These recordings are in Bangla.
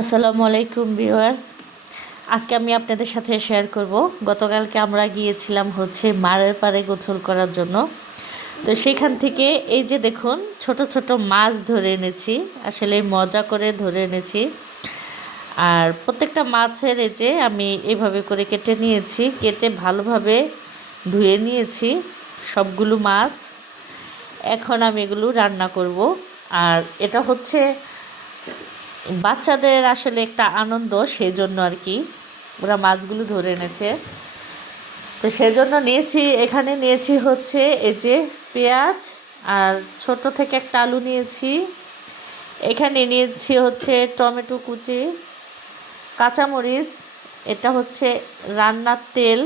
আসসালামু আলাইকুম ভিউয়ার্স। আজকে আমি আপনাদের সাথে শেয়ার করব, গতকালকে আমরা গিয়েছিলাম মারের পাড়ে গোসল করার জন্য। তো সেখান থেকে এই যে দেখুন ছোট ছোট মাছ ধরে এনেছি, আসলে মজা করে ধরে এনেছি। আর প্রত্যেকটা মাছের এই যে আমি এভাবে করে কেটে নিয়েছি, কেটে ভালোভাবে ধুয়ে নিয়েছি সবগুলো মাছ। এখন আমি এগুলো রান্না করব। আর এটা বাচ্চাদের আসলে একটা আনন্দ, সেই জন্য আর কি ওরা মাছগুলো ধরে এনেছে। তো সেই জন্য এখানে নিয়েছি এই যে পেঁয়াজ, আর ছোট থেকে একটা আলু নিয়েছি। এখানে নিয়েছি টমেটো কুচি, কাঁচামরিচ, এটা রান্নার তেল,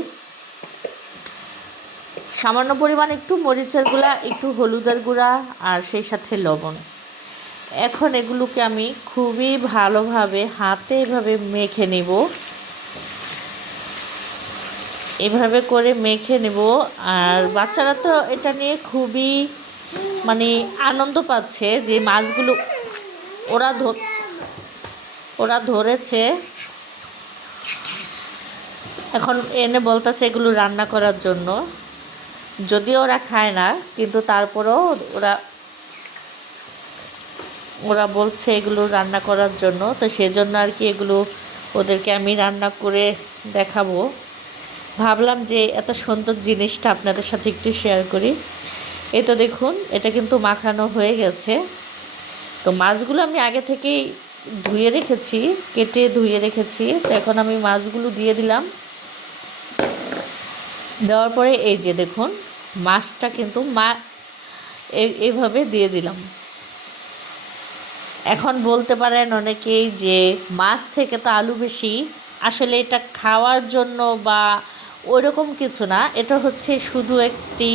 সামান্য পরিমাণ একটু মরিচের গুঁড়া, একটু হলুদের গুঁড়া, আর সেই সাথে লবণ। এখন এগুলোকে আমি খুবই ভালোভাবে হাতে এভাবে মেখে নেব, এভাবে করে মেখে নেব। আর বাচ্চারা তো এটা নিয়ে খুবই আনন্দ পাচ্ছে যে মাছগুলো ওরা ওরা ধরেছে। এখন এনে বলতেছে এগুলো রান্না করার জন্য, যদিও ওরা খায় না, কিন্তু তারপরেও ওরা ওরা বলছে এগুলো রান্না করার জন্য। তো সেজন্য আর কি এগুলো ওদেরকে আমি রান্না করে দেখাবো। ভাবলাম যে এত সুন্দর জিনিসটা আপনাদের সাথে একটু শেয়ার করি। এই তো দেখুন এটা কিন্তু মাখানো হয়ে গেছে। তো মাছগুলো আমি আগে থেকেই ধুয়ে রেখেছি, কেটে ধুয়ে রেখেছি। তো এখন আমি মাছগুলো দিয়ে দিলাম। দেওয়ার পরে এই যে দেখুন মাছটা কিন্তু এইভাবে দিয়ে দিলাম। এখন বলতে পারেন অনেকেই যে মাছ থেকে তো আলু বেশি, আসলে এটা খাওয়ার জন্য বা ওইরকম কিছু না, এটা শুধু একটি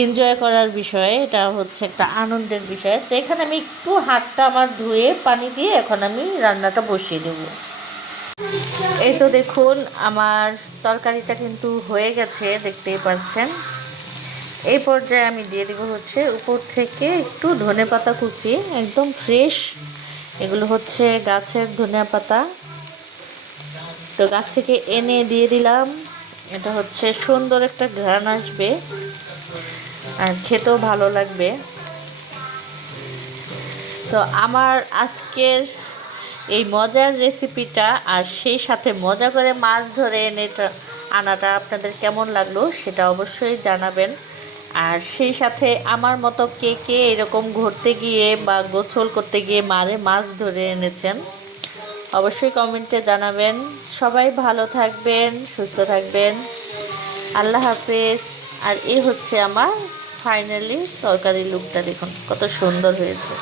এনজয় করার বিষয়, এটা একটা আনন্দের বিষয়। তো এখানে আমি একটু হাতটা আমার ধুয়ে পানি দিয়ে এখন আমি রান্নাটা বসিয়ে দেব। এই তো দেখুন আমার তরকারিটা কিন্তু হয়ে গেছে, দেখতেই পাচ্ছেন। এই পর্যায়ে আমি দিয়ে দেবো উপর থেকে একটু ধনেপাতা কুচি, একদম ফ্রেশ, এগুলো গাছের ধনেপাতা। তো গাছ থেকে এনে দিয়ে দিলাম। এটা সুন্দর একটা ঘ্রাণ আসবে আর খেতেও ভালো লাগবে। তো আমার আজকের এই মজার রেসিপিটা আর সেই সাথে মজা করে মাছ ধরে আনাটা আপনাদের কেমন লাগলো সেটা অবশ্যই জানাবেন। আর সেই সাথে আমার মতো কে কে এরকম ঘুরতে গিয়ে বা গোসল করতে গিয়ে মাছ ধরে এনেছেন অবশ্যই কমেন্টে জানাবেন। সবাই ভালো থাকবেন, সুস্থ থাকবেন। আল্লাহ হাফেজ। আর এই আমার ফাইনালি তরকারি লুকটা দেখুন কত সুন্দর হয়েছে।